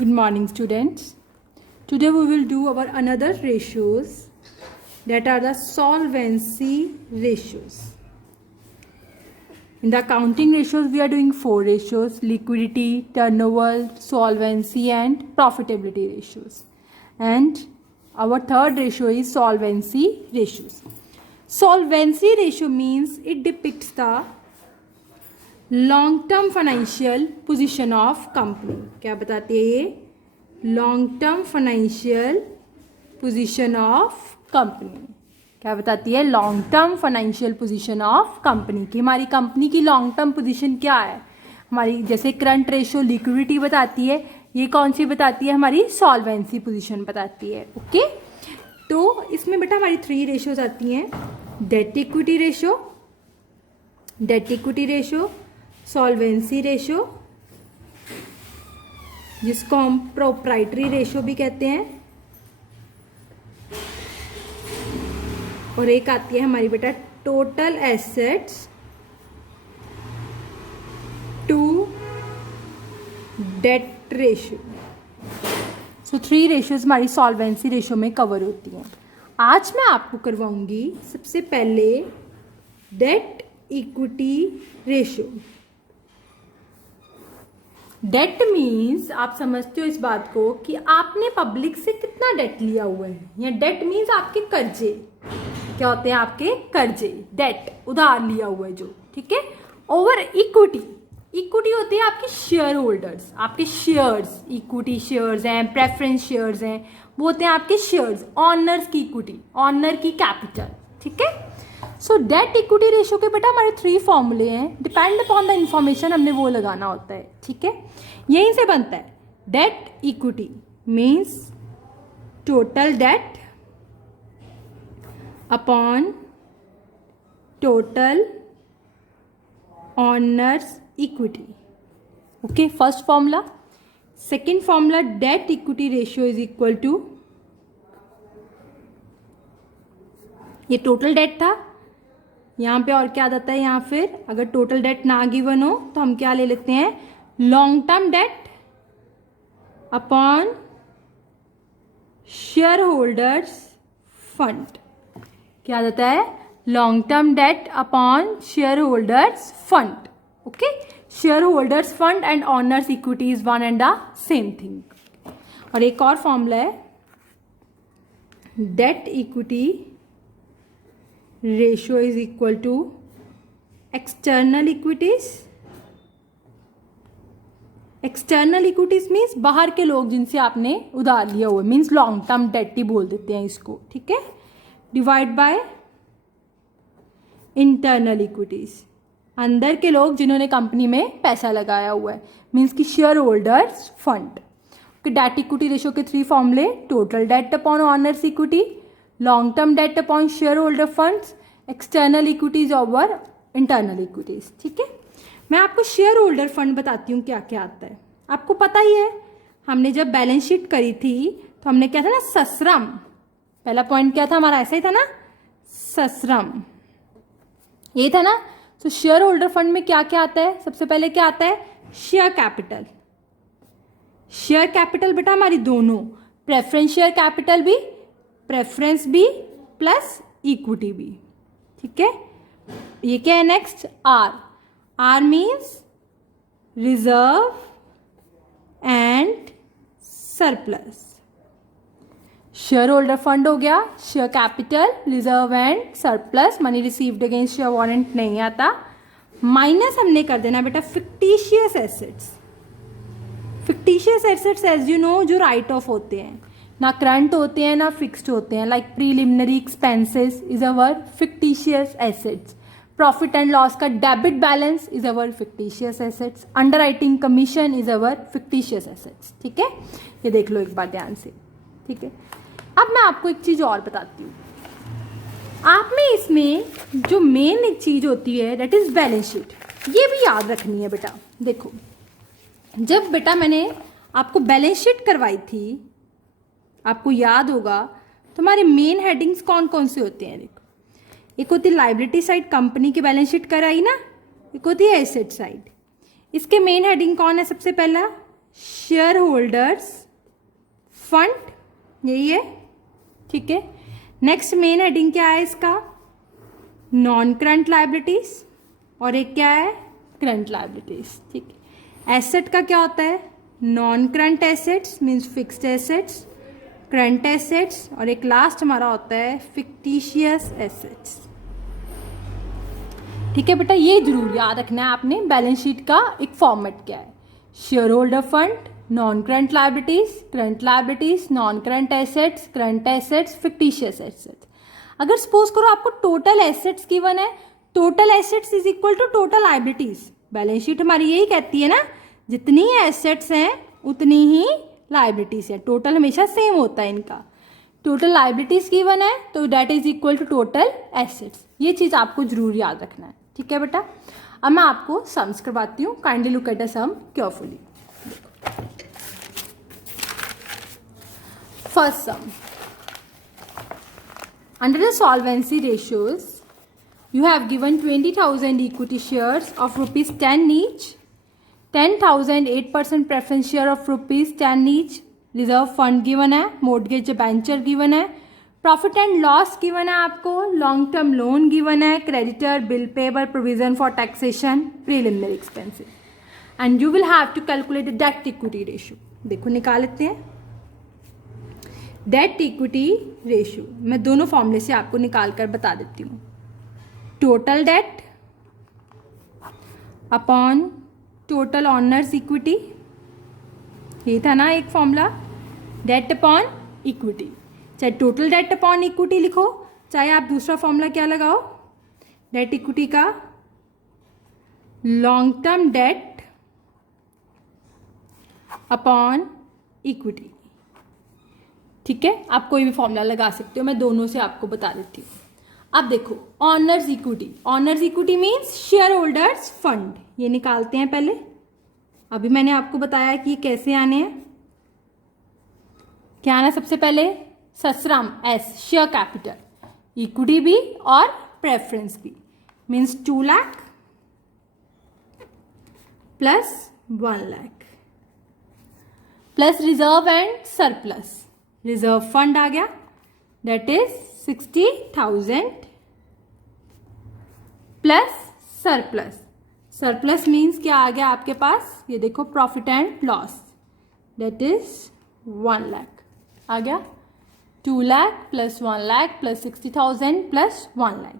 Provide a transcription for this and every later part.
Good morning, students. Today we will do our another ratios that are the solvency ratios. In the accounting ratios, we are doing 4 ratios: liquidity, turnover, solvency and profitability ratios. And our third ratio is solvency ratios. Solvency ratio means it depicts the long-term financial position of company. क्या बताती है ये? Long-term financial position of company. क्या बताती है? Long term financial position of company की. हमारी company की लॉन्ग टर्म पोजीशन क्या है? हमारी जैसे करंट रेशियो लिक्विडिटी बताती है, ये कौन सी बताती है? हमारी सॉल्वेंसी पोजीशन बताती है. ओके, तो इसमें बेटा हमारी 3 रेशियोज आती हैं: date equity ratio, solvency ratio, जिसको हम प्रोप्राइटरी रेशियो भी कहते हैं, और एक आती है हमारी बेटा total assets to debt ratio. So 3 ratios हमारी सॉल्वेंसी रेशियो में कवर होती हैं. आज मैं आपको करवाऊंगी सबसे पहले debt equity ratio. Debt means आप समझते हो इस बात को कि आपने पब्लिक से कितना डेट लिया हुआ है, या डेट मीन्स आपके कर्जे. क्या होते हैं आपके कर्जे? डेट, उधार लिया हुआ है जो. ठीक है. ओवर इक्विटी होती है आपके शेयर होल्डर्स, आपके शेयर्स. इक्विटी शेयर्स हैं, प्रेफरेंस शेयर्स हैं, वो होते हैं आपके शेयर्स. ऑनर्स की इक्विटी, ऑनर की कैपिटल. ठीक है. सो डेट इक्विटी रेशियो के बेटा हमारे 3 फॉर्मूले हैं. डिपेंड अपॉन द इंफॉर्मेशन हमने वो लगाना होता है. ठीक है. यहीं से बनता है. Debt equity means total debt upon total owners equity. Okay, first formula. Second formula, debt equity ratio is equal to, ये टोटल डेट था यहाँ पे, और क्या आ जाता है यहाँ फिर? अगर टोटल डेट ना गिवन हो तो हम क्या ले लेते हैं? Long term debt upon share holders fund. क्या आ जाता है? Long term debt upon share holders fund. Okay, share holders fund and owners equity is one and the same thing. और एक और फॉर्मूला है, debt equity ratio is equal to external equities. External equities means बाहर के लोग जिनसे आपने उधार लिया हुआ, मीन्स लॉन्ग टर्म डेट ही बोल देते हैं इसको. ठीक है. डिवाइड बाय इंटरनल इक्विटीज, अंदर के लोग जिन्होंने कंपनी में पैसा लगाया हुआ है, मीन्स की share holders fund. Date equity ratio के 3 फॉर्मूले: total debt upon honours equity, long term debt upon share holder funds, external equities over internal equities. ठीक है. मैं आपको शेयर होल्डर फंड बताती हूँ क्या क्या आता है. आपको पता ही है, हमने जब बैलेंस शीट करी थी तो हमने क्या था ना, ससरम. पहला पॉइंट क्या था हमारा? ऐसा ही था ना, ससरम, ये था ना. तो शेयर होल्डर फंड में क्या क्या आता है? सबसे पहले क्या आता है? Share capital. शेयर कैपिटल बेटा हमारी दोनों, प्रेफरेंस शेयर कैपिटल भी, प्रेफरेंस भी प्लस इक्विटी भी. ठीक है. ये क्या है next? R means reserve and surplus. Share holder fund हो गया, share capital, reserve and surplus. Money received against share warrant नहीं आता. माइनस हमने कर देना बेटा fictitious assets. Fictitious assets as you know जो राइट ऑफ होते हैं, ना करंट होते हैं ना फिक्स्ड होते हैं. Like preliminary expenses is our fictitious assets. Profit and loss का debit balance is our fictitious assets. Underwriting commission is our fictitious assets. ठीक है. ये देख लो एक बार ध्यान से. ठीक है. अब मैं आपको एक चीज और बताती हूँ. आप में इसमें जो मेन एक चीज होती है दैट इज बैलेंस शीट. ये भी याद रखनी है बेटा. देखो, जब बेटा मैंने आपको बैलेंस शीट करवाई थी, आपको याद होगा, तो हमारे मेन हेडिंग्स कौन कौन से होते हैं? देखो, एक होती है लाइबिलिटी साइड, कंपनी की बैलेंस शीट कराई ना. एक होती है एसेट साइड. इसके मेन हेडिंग कौन है? सबसे पहला शेयर होल्डर्स फंड, यही है, ठीक है। नेक्स्ट मेन हेडिंग क्या है इसका, नॉन करंट लाइबिलिटीज, और एक क्या है, करंट लाइबिलिटीज, ठीक है। एसेट का क्या होता है, non current assets means fixed assets, current assets, और एक लास्ट हमारा होता है फिक्टिशियस एसेट्स, ठीक है बेटा। ये जरूर याद रखना है आपने, बैलेंस शीट का एक फॉर्मेट क्या है, share holder fund, non current liabilities, non current assets, current assets, fictitious assets. अगर सपोज करो आपको टोटल एसेट्स गिवन है, total assets is equal to total liabilities, balance sheet हमारी यही कहती है ना, जितनी एसेट्स हैं उतनी ही लाइबिलिटीज है, टोटल हमेशा सेम होता है इनका। टोटल लाइबिलिटीज गिवन है तो that is equal to total assets, ये चीज आपको जरूर याद रखना है, ठीक है बेटा। अब मैं आपको सम्स करवाती हूँ, kindly look at the sum carefully. First sum, under the solvency ratios you have given 20,000 equity shares of rupees 10 each, 10,000 8% preference share of rupees 10 each, reserve fund given है, mortgage debenture given है, profit and loss given है आपको, long term loan given है, creditor, bill payable, provision for taxation, preliminary expenses, and you will have to calculate the debt equity ratio. देखो निकाल लेते हैं date equity ratio, मैं दोनों फॉर्मूले से आपको निकाल कर बता देती हूँ। Total debt upon total owners equity, ये था ना एक फॉर्मूला, डेट अपॉन इक्विटी, चाहे टोटल डेट अपॉन इक्विटी लिखो, चाहे आप दूसरा फॉर्मूला क्या लगाओ, डेट इक्विटी का long term debt upon equity, ठीक है। आप कोई भी फॉर्मूला लगा सकते हो, मैं दोनों से आपको बता देती हूँ। अब देखो honours equity, honours equity means share holders fund, ये निकालते हैं पहले। अभी मैंने आपको बताया कि कैसे आने हैं, क्या आना सबसे पहले, ससराम एस शेयर कैपिटल, इक्विटी भी और प्रेफरेंस भी, means 2 lakh plus 1 lakh plus reserve and surplus, reserve fund आ गया that is 60,000 plus surplus, surplus means क्या आ गया आपके पास, ये देखो profit and loss that is 1 lakh आ गया, 2 lakh plus 1 lakh plus 60,000 plus 1 lakh,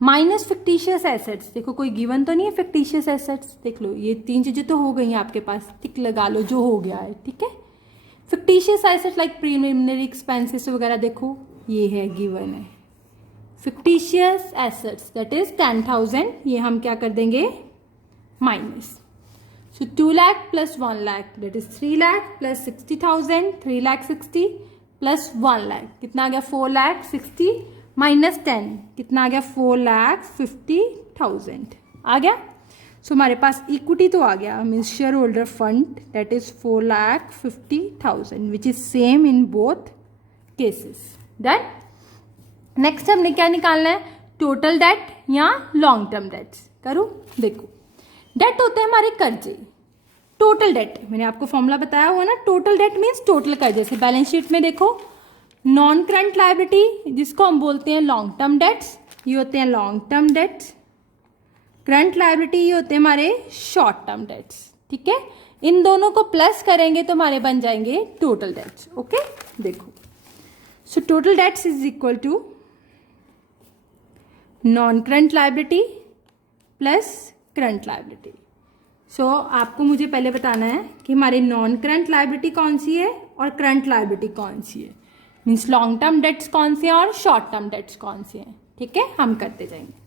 minus fictitious assets. देखो कोई गिवन तो नहीं है फिक्टिशियस एसेट्स, देख लो ये 3 चीजें तो हो गई हैं आपके पास, टिक लगा लो जो हो गया है, ठीक है। Fictitious assets like preliminary expenses वगैरह देखो ये है गिवन है, फिक्टिशियस एसेट्स दैट इज 10,000, ये हम क्या कर देंगे minus, so 2 lakh plus 1 lakh that is 3 lakh plus 60,000, 3 lakh 60 plus 1 lakh कितना आ गया 4 लाख 60 माइनस 10 कितना आ गया 4 लाख 50,000 आ गया। सो हमारे पास इक्विटी तो आ गया, means share holder fund that is 4 lakh 50,000 which is same in both cases. Then next हमने क्या निकालना है, टोटल डेट या लॉन्ग टर्म डेट्स। करूँ देखो डेट होते हैं हमारे कर्जे, टोटल डेट मैंने आपको फॉर्मूला बताया हुआ ना, टोटल डेट मीन्स टोटल कर्जे। जैसे बैलेंस शीट में देखो नॉन करंट लायबिलिटी जिसको हम बोलते हैं लॉन्ग टर्म डेट्स, ये होते हैं long term dates, current liability ये होते हैं हमारे शॉर्ट टर्म डेट्स, ठीक है। इन दोनों को प्लस करेंगे तो हमारे बन जाएंगे टोटल डेट्स, ओके। देखो so total debts is equal to non current liability plus current liability. So आपको मुझे पहले बताना है कि हमारे नॉन करंट लायबिलिटी कौन सी है और करंट लायबिलिटी कौन सी है, मीन्स लॉन्ग टर्म डेट्स कौन से हैं और शॉर्ट टर्म डेट्स कौन से हैं, ठीक है। हम करते जाएंगे।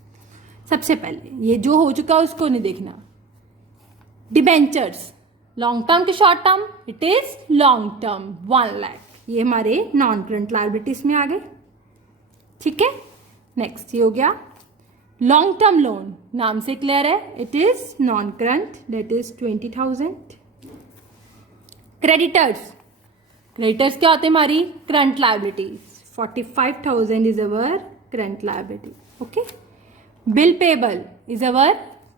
सबसे पहले ये जो हो चुका है उसको नहीं देखना, डिबेंचर्स लॉन्ग टर्म के short term, it is long term 1 lakh, ये हमारे नॉन करंट लायबिलिटीज में आ गए, ठीक है। नेक्स्ट ये हो गया लॉन्ग टर्म लोन, नाम से क्लियर है, it is non current that is 20,000। Creditors, creditors क्या होते हैं हमारी current liabilities, 45,000 is our current liability, okay. Bill payable is our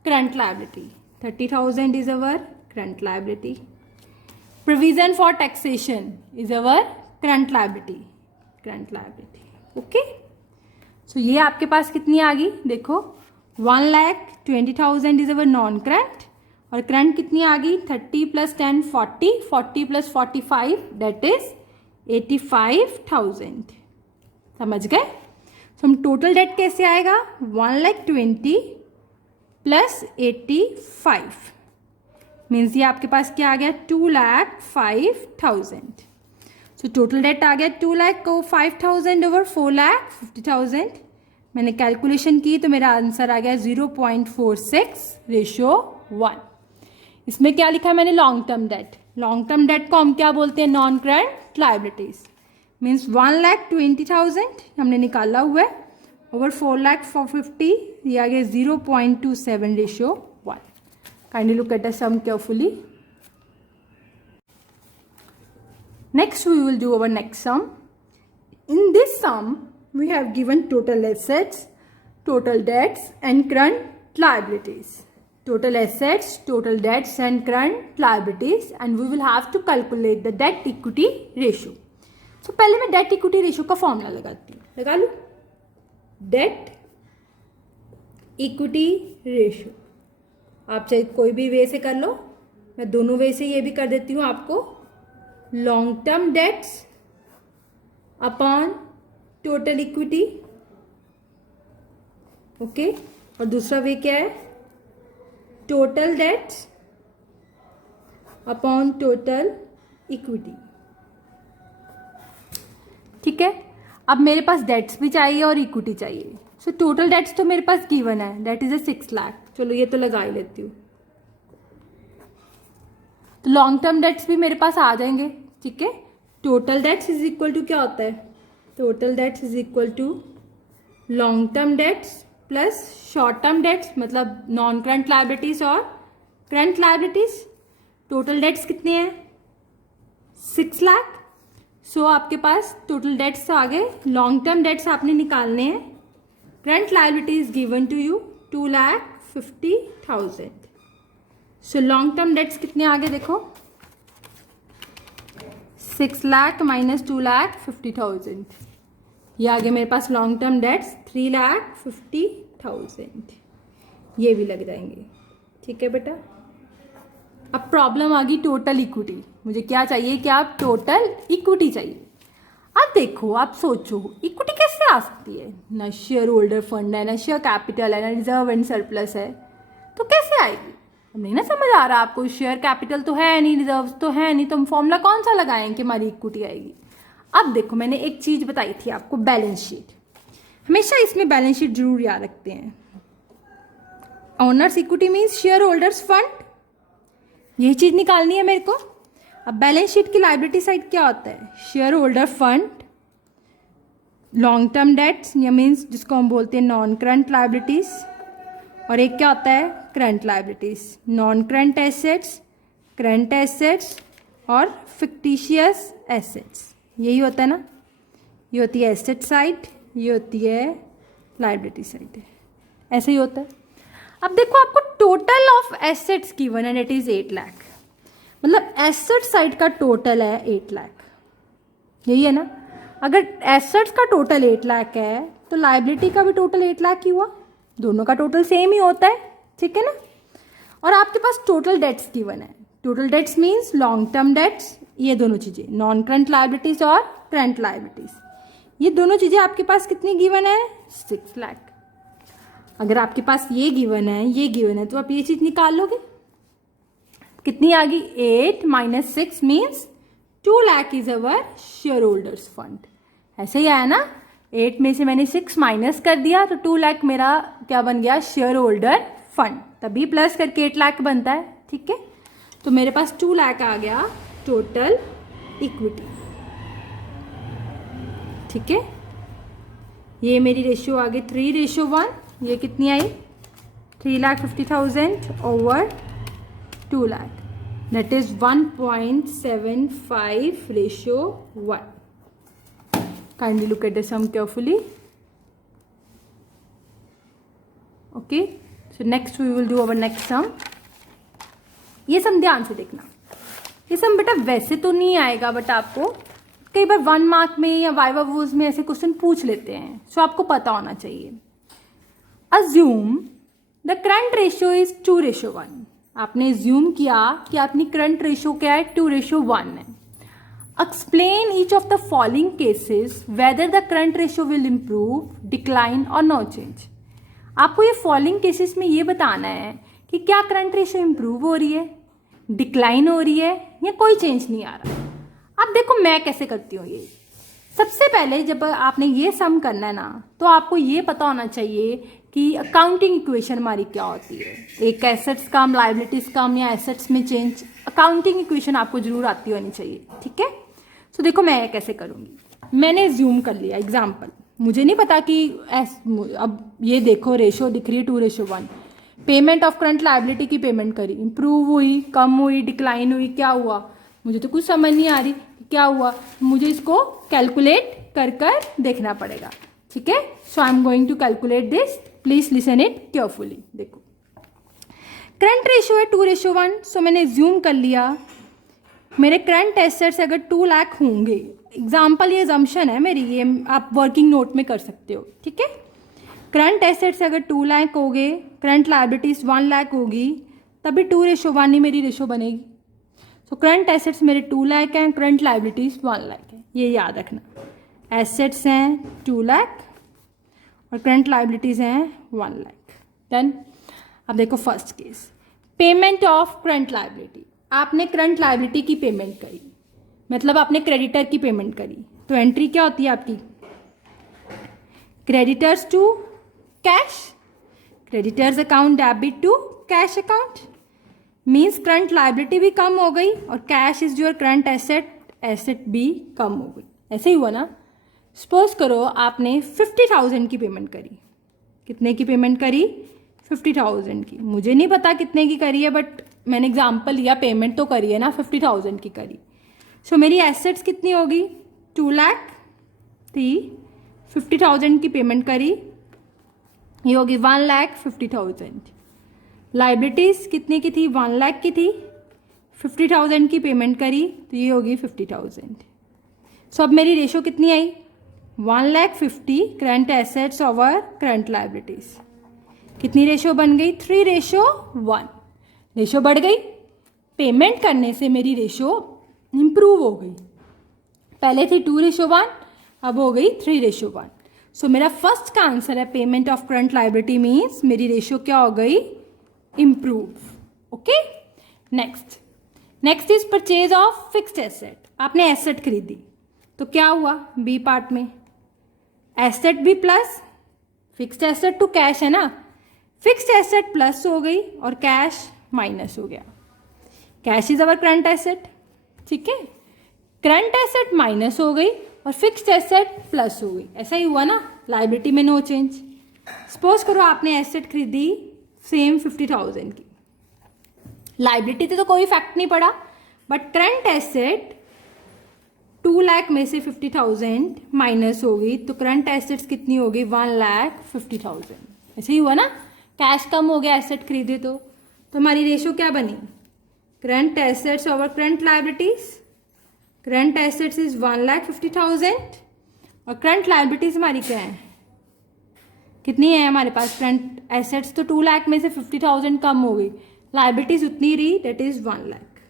current liability, 30,000 is our current liability. Provision for taxation is our current liability. Okay. So ये आपके पास कितनी आ गई देखो, 1,20,000 is our non current, और करंट कितनी आ गई 30 + 10 40, 40 + 45 that is 85,000. समझ गए. तो हम टोटल डेट कैसे आएगा, 1,20,000 + 85 मीन्स ये आपके पास क्या आ गया 2,05,000. सो टोटल डेट आ गया 2,05,000 ओवर 4,50,000. मैंने कैलकुलेशन की तो मेरा आंसर आ गया 0.46:1. इसमें क्या लिखा है मैंने, long term date. Long term date को हम क्या बोलते हैं, नॉन करंट लायबिलिटीज. मीन्स 1,20,000 हमने निकाला हुआ है ओवर 4,50,000, ये आ गया 0.27:1. Kindly look at the sum carefully. Next we will do our next sum. In this sum we have given total assets, total debts and current liabilities. Total assets, total debts and current liabilities, and we will have to calculate the debt equity ratio. So पहले मैं debt equity ratio का formula लगाती हूँ. लगा लूँ. Debt equity ratio आप चाहे कोई भी वे से कर लो, मैं दोनों वे से ये भी कर देती हूँ आपको. Long term dates upon total equity. Okay. और दूसरा वे क्या है, total dates upon total equity. ठीक है. अब मेरे पास डेट्स भी चाहिए और इक्विटी चाहिए. सो टोटल डेट्स तो मेरे पास गिवन है, दैट इज 6 लाख. चलो ये तो लगा ही लेती हूँ. तो लॉन्ग टर्म डेट्स भी मेरे पास आ जाएंगे. ठीक है. Total debts is equal to क्या होता है, total debts is equal to long term debts plus short term debts, मतलब नॉन करंट लायबिलिटीज और करंट लायबिलिटीज. टोटल डेट्स कितने हैं 6 लाख. सो आपके पास टोटल डेट्स आ गए. लॉन्ग टर्म डेट्स आपने निकालने हैं. Current liabilities given to you 2,50,000. So long term debts कितने आगे देखो, 6 लाख माइनस 2,50,000. ये आगे मेरे पास लॉन्ग टर्म डेट्स 3,50,000. ये भी लग जाएंगे. ठीक है बेटा. अब प्रॉब्लम आ गई टोटल इक्विटी. मुझे क्या चाहिए कि आप टोटल इक्विटी चाहिए. अब देखो आप सोचो इक्विटी कैसे आ सकती है, ना शेयर होल्डर फंड है, ना शेयर कैपिटल है, ना रिजर्व एंड सरप्लस है, तो कैसे आएगी. अब नहीं ना समझ आ रहा आपको, शेयर कैपिटल तो है नहीं, रिजर्व तो है नहीं, तो हम फॉर्मूला कौन सा लगाएं कि हमारी इक्विटी आएगी. अब देखो मैंने एक चीज बताई थी आपको, बैलेंस शीट. हमेशा इसमें बैलेंस शीट जरूर याद रखते हैं. Owners equity means share holders fund, यही चीज निकालनी है मेरे को. अब बैलेंस शीट की लायबिलिटी साइड क्या होता है, share holder fund, long term dates या मीन्स जिसको हम बोलते हैं नॉन करंट लायबिलिटीज, और एक क्या होता है current liabilities, non current assets, current assets और फिक्टिशियस एसेट्स. यही होता है ना. ये होती है एसेट साइड, ये होती है लायबिलिटी साइड. ऐसे ही होता है. अब देखो आपको टोटल ऑफ एसेट्स गिवन है, इट इज 8 लाख. मतलब एसेट साइड का टोटल है 8 लाख. यही है ना. अगर एसेट्स का टोटल 8 लाख है तो लायबिलिटी का भी टोटल 8 लाख ही हुआ. दोनों का टोटल सेम ही होता है. ठीक है ना. और आपके पास टोटल डेट्स गिवन है. Total dates means long term dates, ये दोनों चीजें, नॉन करंट लायबिलिटीज और करंट लायबिलिटीज, ये दोनों चीजें आपके पास कितनी गिवन है 6 लाख. अगर आपके पास ये गिवन है, ये गिवन है, तो आप ये चीज निकाल लोगे. कितनी आ गई 8 minus 6 means 2 lakh is our share holders fund. ऐसे ही आया ना. 8 में से मैंने 6 माइनस कर दिया तो 2 लाख मेरा क्या बन गया, शेयर होल्डर फंड. तभी प्लस करके 8 लाख बनता है. ठीक है. तो मेरे पास 2 लाख आ गया टोटल इक्विटी. ठीक है. ये मेरी रेशियो आ गई 3:1. ये कितनी आई 3,50,000 over 2 lakh, that is 1.75:1. Kindly look at the sum carefully. Okay. So next we will do our next sum. ये सम ध्यान से देखना. ये सब बेटा वैसे तो नहीं आएगा, बट आपको कई बार 1 मार्क में या वाइवा वोज में ऐसे क्वेश्चन पूछ लेते हैं, सो आपको पता होना चाहिए। Assume the current ratio is 2:1। आपने अज्यूम किया कि अपनी करंट रेशियो क्या है, 2:1 है। Explain each of the following cases whether the current ratio will improve, decline और नो चेंज। आपको ये फॉलोइंग केसेस में ये बताना है कि क्या करंट रेशियो इम्प्रूव हो रही है, डिक्लाइन हो रही है या कोई चेंज नहीं आ रहा। अब देखो मैं कैसे करती हूँ ये। सबसे पहले जब आपने ये सम करना है ना, तो आपको ये पता होना चाहिए कि अकाउंटिंग इक्वेशन हमारी क्या होती है। एक एसेट्स कम, लाइबिलिटीज कम या एसेट्स में चेंज, अकाउंटिंग इक्वेशन आपको जरूर आती होनी चाहिए, ठीक है। सो देखो मैं कैसे करूँगी। मैंने ज्यूम कर लिया एग्जाम्पल, मुझे नहीं पता कि अब ये देखो रेशो दिख रही है 2:1। पेमेंट ऑफ करंट लाइबिलिटी की पेमेंट करी, इंप्रूव हुई, कम हुई, डिक्लाइन हुई, क्या हुआ मुझे तो कुछ समझ नहीं आ रही क्या हुआ। मुझे इसको कैलकुलेट कर कर देखना पड़ेगा, ठीक है। So I am going to calculate this, please listen it carefully. देखो करंट रेशियो है 2:1, सो मैंने ज्यूम कर लिया मेरे करंट एसेट्स अगर 2 लाख होंगे, एग्जाम्पल ये जम्पशन है मेरी, ये आप वर्किंग नोट में कर सकते हो, ठीक है। करंट एसेट्स अगर 2 लाख हो गए, करंट लाइबिलिटीज 1 लाख होगी, तभी 2:1 ही मेरी रेशो बनेगी। सो करंट एसेट्स मेरे 2 लाख हैं, करंट लाइबिलिटीज 1 लाख है, ये याद रखना। एसेट्स हैं 2 लाख और करंट लाइबिलिटीज हैं 1 लाख। डन। अब देखो first case, payment of current liability. आपने करंट लाइबिलिटी की पेमेंट करी, मतलब आपने क्रेडिटर की पेमेंट करी, तो एंट्री क्या होती है आपकी, creditors to cash, creditors account debit to cash account. Means current liability भी कम हो गई और cash is your current asset, asset भी कम हो गई। ऐसे ही हुआ ना। सपोज करो आपने 50,000 की पेमेंट करी। कितने की पेमेंट करी, 50,000 की। मुझे नहीं पता कितने की करी है, बट मैंने एग्जाम्पल लिया, पेमेंट तो करी है ना, 50,000 की करी। सो मेरी एसेट्स कितनी होगी, 2 लाख थी, 50,000 की पेमेंट करी, ये होगी 1,50,000। लाइबिलिटीज कितने की थी, 1 लाख की थी, 50,000 की पेमेंट करी, तो ये होगी 50,000। सो अब मेरी रेशो कितनी आई, 1,50,000 current assets over current liabilities. कितनी रेशो बन गई, 3:1। रेशो बढ़ गई, पेमेंट करने से मेरी रेशो इंप्रूव हो गई। पहले थी 2:1, अब हो गई 3:1। सो मेरा फर्स्ट का आंसर है payment of current liability means मेरी रेशो क्या हो गई, improve. Okay. Next is purchase of fixed asset. आपने एसेट खरीदी, तो क्या हुआ बी पार्ट में, एसेट भी plus fixed asset to cash है ना, फिक्स्ड एसेट प्लस हो गई और कैश माइनस हो गया। Cash is our current asset, ठीक है। करंट एसेट माइनस हो गई और फिक्स्ड एसेट प्लस हो गई। ऐसा ही हुआ ना, लाइबिलिटी में नो चेंज। सपोज करो आपने एसेट खरीदी सेम 50,000 की, लाइबिलिटी तो कोई इफेक्ट नहीं पड़ा, बट करंट एसेट 2 लाख में से 50,000 माइनस हो गई, तो करंट एसेट्स कितनी हो गई, 1,50,000। ऐसे ही हुआ ना, कैश कम हो गया एसेट खरीदे तो हमारी रेशो क्या बनी, current assets over current liabilities. Current assets is 1,50,000 और करंट लाइबिलिटीज हमारी क्या है, कितनी है हमारे पास, करंट एसेट्स तो 2 लाख में से 50,000 कम हो गई, लाइबिलिटीज उतनी रही, that is 1 lakh.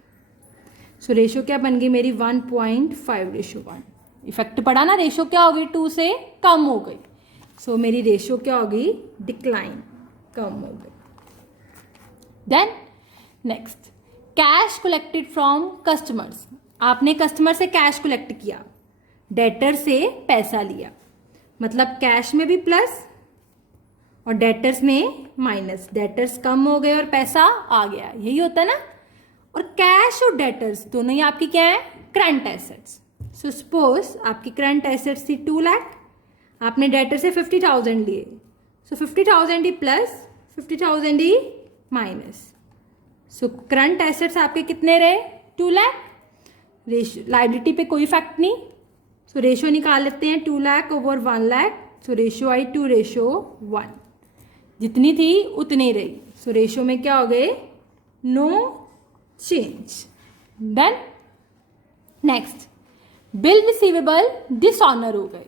So ratio क्या बन गई मेरी, 1.5:1। इफेक्ट पड़ा ना, रेशो क्या हो गई, 2 से कम हो गई। सो मेरी रेशो क्या हो गई, डिक्लाइन, कम हो गई। Then next, cash collected from customers. आपने कस्टमर से कैश कलेक्ट किया, डेटर से पैसा लिया, मतलब कैश में भी प्लस और डेटर्स में माइनस। डेटर्स कम हो गए और पैसा आ गया, यही होता है ना। और कैश और डेटर्स दोनों ही आपकी क्या है, करंट एसेट्स। सो सपोज आपकी करंट एसेट्स थी 2 लाख, आपने डेटर से 50,000 लिए, सो 50,000 ही प्लस 50,000 ही माइनस। सो करंट एसेट्स आपके कितने रहे, 2 लाख। रेशो लाइबिलिटी पे कोई इफेक्ट नहीं, सो रेशो निकाल लेते हैं, 2 लाख ओवर 1 लाख। सो रेशो आई 2:1, जितनी थी उतनी रही। सो रेशो में क्या हो गए, no change. Done. Next, bill receivable dishonour हो गए,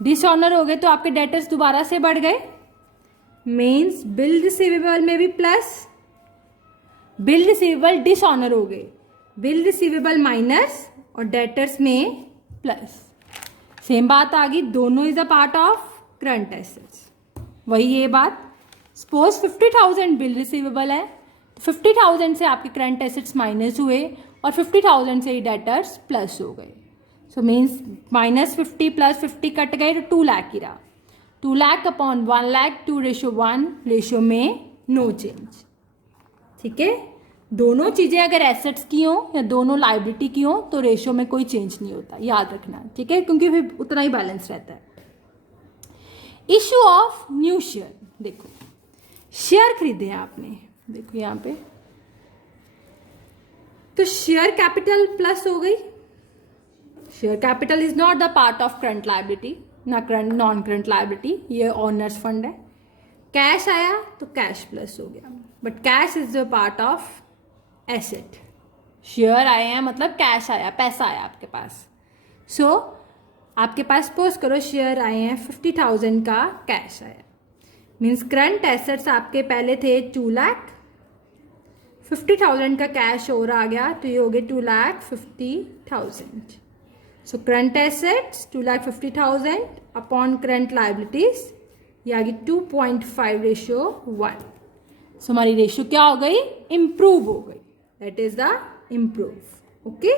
डिसऑनर हो गए तो आपके डेटर्स दोबारा से बढ़ गए, मीन्स बिल रिसीवेबल में भी प्लस, बिल रिसीवेबल डिसऑनर हो गए, बिल रिसीवेबल माइनस और डेटर्स में प्लस। सेम बात आ गई, दोनों is a part of current assets. वही ये बात, सपोज 50,000 बिल रिसीवेबल है, 50,000 से आपके करंट एसेट्स माइनस हुए और 50,000 से ही डेटर्स प्लस हो गए। सो मीन्स -50 + 50 कट गए तो 2 लाख ही रहा, 2 लाख अपॉन 1 लाख, 2:1 रेशियो में नो चेंज। ठीक है, दोनों चीजें अगर एसेट्स की हो या दोनों लाइबिलिटी की हो तो रेशियो में कोई चेंज नहीं होता, याद रखना। ठीक है, क्योंकि फिर उतना ही बैलेंस रहता है। इशू ऑफ न्यू शेयर, देखो शेयर खरीदे हैं आपने, देखो यहां पे, तो शेयर कैपिटल प्लस हो गई, share capital is not the part of current liability, ना करंट नॉन करंट लाइबिलिटी, ये ओनर्स फंड है। कैश आया तो कैश प्लस हो गया, but cash is the part of asset. Share आए हैं मतलब कैश आया, पैसा आया आपके पास। सो आपके पास सपोज करो शेयर आए हैं 50,000 का, कैश आया, मीन्स करंट एसेट्स आपके पहले थे 2 लाख, 50,000 का कैश और आ गया तो ये हो गए 2,50,000। So current assets 2,50,000 upon current liabilities, ये आ गई 2.5:1। सो हमारी रेशियो क्या हो गई, इंप्रूव हो गई, that is the improve. Okay,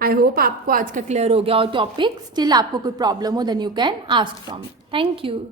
I hope आपको आज का क्लियर हो गया और टॉपिक। स्टिल आपको कोई प्रॉब्लम हो then you can ask from me. Thank you.